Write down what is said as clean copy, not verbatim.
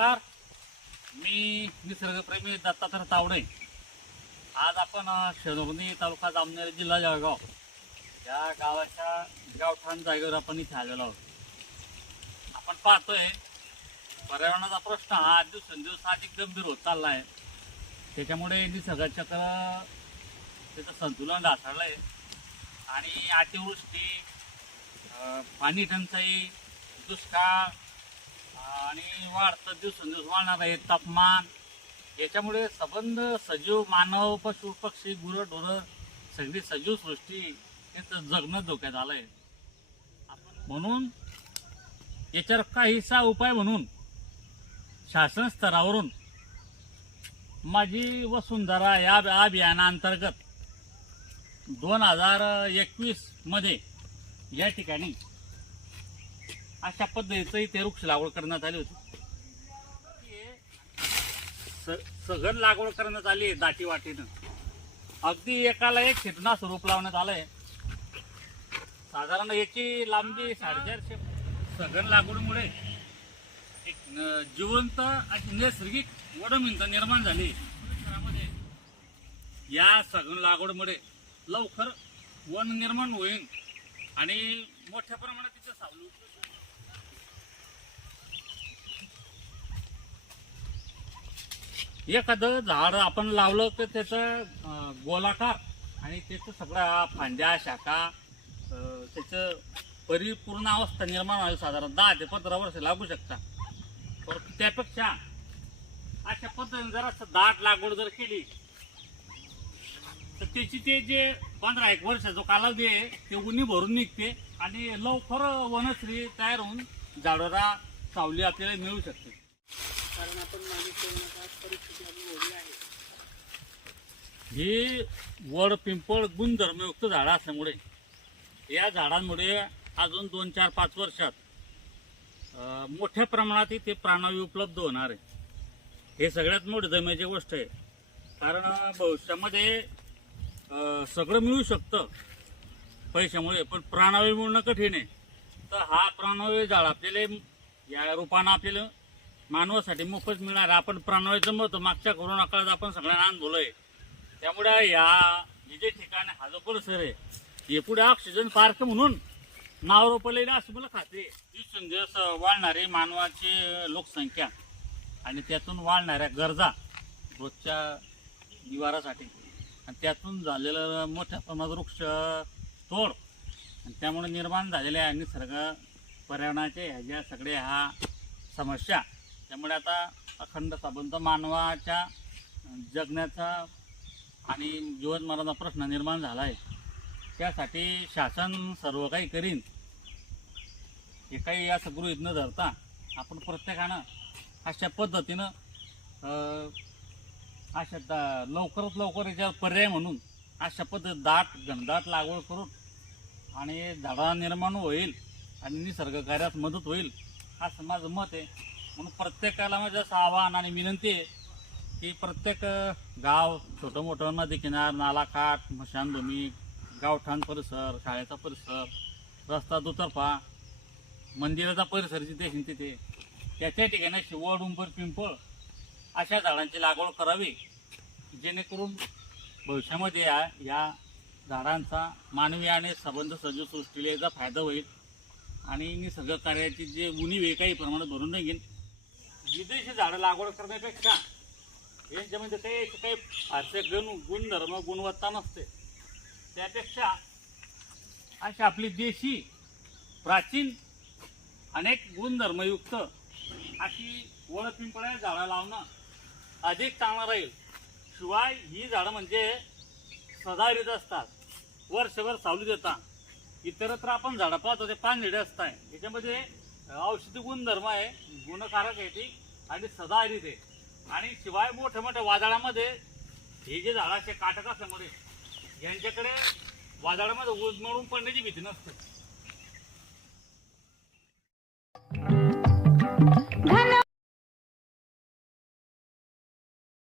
नमस्कार, मी निसर्गप्रेमी दत्तात्रय तावडे. आज आपण शहरोनी तालुका जामनेर जिल्हा जळगाव या गावाच्या गावठाण जागेवर आपण इथे आलेलो आहोत. आपण पाहतोय पर्यावरणाचा प्रश्न हा दिवसेंदिवस अधिक गंभीर होत चालला आहे. त्याच्यामुळे निसर्गचक्र त्याचं संतुलन ढासळलंय आणि अतिवृष्टी, पाणी टंचाई, दुष्काळ आणि वाढतं दिवसेंदिवस वाढणार आहे तापमान, याच्यामुळे संबंध सजीव, मानव, पशु पक्षी, गुरंढोरं सगळी सजीव सृष्टी याचं जगणं धोक्यात आलंय. म्हणून याच्यावर काहीसा उपाय म्हणून शासन स्तरावरून माझी वसुंधरा या अभियानाअंतर्गत 2021 मध्ये या ठिकाणी अशा पद्धतीचं इथे वृक्ष लागवड करण्यात आली होती. सघन लागवड करण्यात आली आहे दाटी वाटीनं. अगदी एकाला एक कीटनाशक रोप लावण्यात आलंय. साधारण याची लांबी 450. सघन लागवडीमुळे एक जिवंत अशी नैसर्गिक वनभिंत निर्माण झाली. या सघन लागवडीमुळे लवकर वन निर्माण होईल आणि मोठ्या प्रमाणात तिचं सावली उपलब्ध. एखादं झाड आपण लावलं तर त्याचं गोलाकार आणि त्याचं सगळ्या फांद्या, शाखा, त्याचं परिपूर्ण अवस्था निर्माण व्हावी साधारण 10 ते 15 वर्ष लागू शकतात. परंतु त्यापेक्षा अशा पद्धतीने जर असं दाट लागवड जर केली तर त्याची ते जे 15-1 वर्ष जो कालावधी आहे ते उन्ही भरून निघते आणि लवकर वनश्री तयार होऊन झाडाला सावली आपल्याला मिळू शकते. कारण आपण परिस्थिती भोगली आहे. ही वड, पिंपळ गुणधर्मयुक्त झाडं असल्यामुळे या झाडांमुळे अजून 2-4-5 वर्षात मोठ्या प्रमाणात इथे प्राणवायू उपलब्ध होणार आहे. हे सगळ्यात मोठी जमेची गोष्ट आहे. कारण भविष्यामध्ये सगळं मिळू शकतं पैशामुळे, पण प्राणवायू मिळणं कठीण आहे. तर हा प्राणवायू झाड आपल्याला या रूपानं आपल्याला मानवासाठी मोफत मिळणार. आपण प्राणवायूचं महत्व मागच्या कोरोना काळात आपण सगळ्यांना अनुभवलंय. त्यामुळे हे जे ठिकाण हा जो परिसर आहे हे पुढे ऑक्सिजन पार्क म्हणून नाव रोपलेलं असं मला खाते. दिवसेंदिवस वाढणारी मानवाची लोकसंख्या आणि त्यातून वाढणाऱ्या गरजा रोजच्या निवारासाठी आणि त्यातून झालेलं मोठ्या प्रमाणात वृक्ष तोड आणि त्यामुळे निर्माण झालेल्या निसर्ग पर्यावरणाचे ह्या सगळ्या ह्या समस्या, त्यामुळे आता अखंड संबंध मानवाच्या जगण्याचा आणि जीवनमरणाचा प्रश्न निर्माण झाला आहे. त्यासाठी शासन सर्व काही करीन. हे काही असं गृहीत न धरता आपण प्रत्येकानं अशा पद्धतीनं लवकरात लवकर याच्यावर पर्याय म्हणून अशा पद्धत घनदाट लागवड करून आणि झाडा निर्माण होईल आणि निसर्ग कार्यात मदत होईल असं माझं मत आहे. म्हणून प्रत्येकाला माझं असं आवाहन आणि विनंती आहे की प्रत्येक गाव, छोटं मोठं नदी किनार, नालाकाठ, स्मशानभूमी, गावठाण परिसर, शाळेचा परिसर, रस्ता दुतर्फा, मंदिराचा परिसर जिथे तिथे त्याच्या ठिकाणी वड, उंबर, पिंपळ अशा झाडांची लागवड करावी, जेणेकरून भविष्यामध्ये या झाडांचा मानवी आणि संबंध सजीव सृष्टीला याचा फायदा होईल आणि निसर्ग कार्याची जे उणीव आहे काही प्रमाणात भरून निघेल. विदेशी झाडं लागवड करण्यापेक्षा यांच्यामध्ये काही फारसे गुणधर्म गुणवत्ता नसते. त्यापेक्षा अशी आपली देशी प्राचीन अनेक गुणधर्मयुक्त अशी वड, पिंपळ्या झाडं लावणं अधिक चांगलं राहील. शिवाय ही झाडं म्हणजे सदाहरित असतात, वर्षभर सावली देतात. इतरत्र आपण झाडं पाहतो ते पानझडी असतात. याच्यामध्ये औषधी गुणधर्म आहे, गुणकारक आहे ती आणि सदाहरित आहे. आणि शिवाय मोठ्या मोठ्या वादळामध्ये हे जे झाडं असे काटक असल्यामुळे यांच्याकडे वादळामध्ये उजमळून पडण्याची भीती नसते.